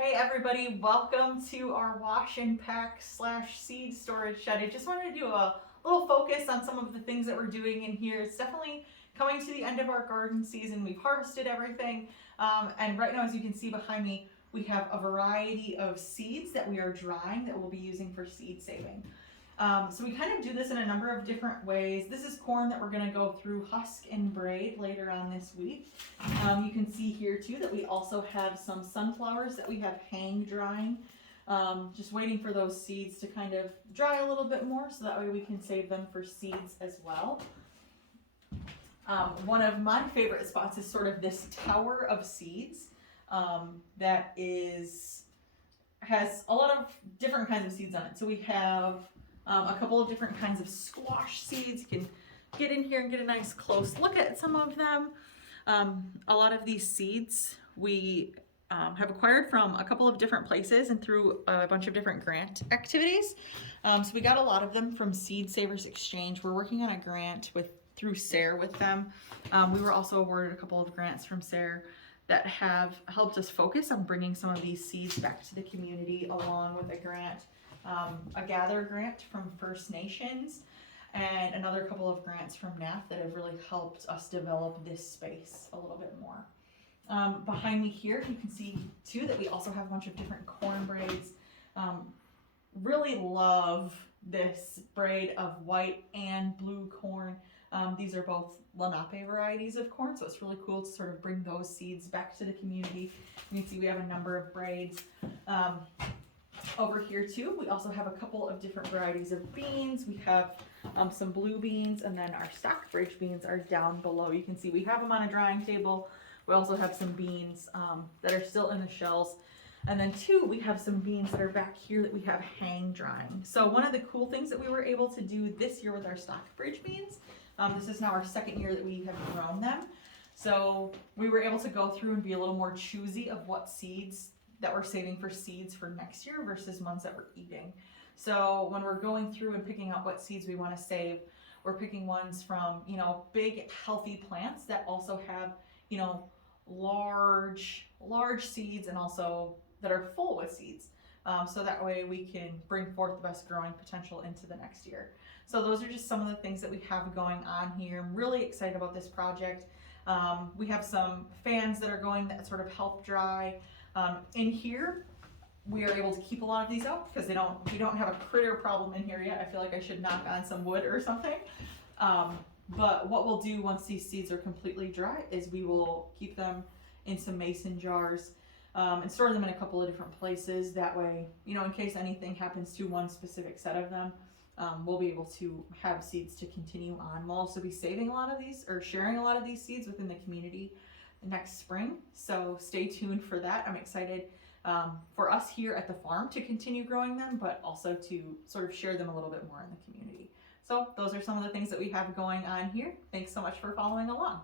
Hey everybody, welcome to our wash and pack / seed storage shed. I just wanted to do a little focus on some of the things that we're doing in here. It's definitely coming to the end of our garden season. We've harvested everything, and right now, as you can see behind me, we have a variety of seeds that we are drying that we'll be using for seed saving. So we kind of do this in a number of different ways. This is corn that we're going to go through husk and braid later on this week. You can see here too that we also have some sunflowers that we have hang drying. Just waiting for those seeds to kind of dry a little bit more so that way we can save them for seeds as well. One of my favorite spots is sort of this tower of seeds that has a lot of different kinds of seeds on it. So we have a couple of different kinds of squash seeds. You can get in here and get a nice close look at some of them. A lot of these seeds we have acquired from a couple of different places and through a bunch of different grant activities. So we got a lot of them from Seed Savers Exchange. We're working on a grant through SARE with them. We were also awarded a couple of grants from SARE that have helped us focus on bringing some of these seeds back to the community, along with a grant, a gather grant from First Nations, and another couple of grants from NAF that have really helped us develop this space a little bit more. Behind me here, you can see too that we also have a bunch of different corn braids. Really love this braid of white and blue corn. These are both Lenape varieties of corn, so it's really cool to sort of bring those seeds back to the community. You can see we have a number of braids. Over here too, we also have a couple of different varieties of beans. We have some blue beans, and then our Stockbridge beans are down below. You can see we have them on a drying table. We also have some beans that are still in the shells. And then two, we have some beans that are back here that we have hang drying. So one of the cool things that we were able to do this year with our Stockbridge beans, this is now our second year that we have grown them. So we were able to go through and be a little more choosy of what seeds that we're saving for seeds for next year versus ones that we're eating. So when we're going through and picking out what seeds we want to save, we're picking ones from, big healthy plants that also have, large seeds, and also that are full with seeds. So that way we can bring forth the best growing potential into the next year. So those are just some of the things that we have going on here. I'm really excited about this project. We have some fans that are going that sort of help dry. In here, we are able to keep a lot of these out because we don't have a critter problem in here yet. I feel like I should knock on some wood or something. But what we'll do once these seeds are completely dry is we will keep them in some mason jars and store them in a couple of different places. That way, in case anything happens to one specific set of them, we'll be able to have seeds to continue on. We'll also be saving a lot of these, or sharing a lot of these seeds within the community next spring. So stay tuned for that. I'm excited for us here at the farm to continue growing them, but also to sort of share them a little bit more in the community. So those are some of the things that we have going on here. Thanks so much for following along.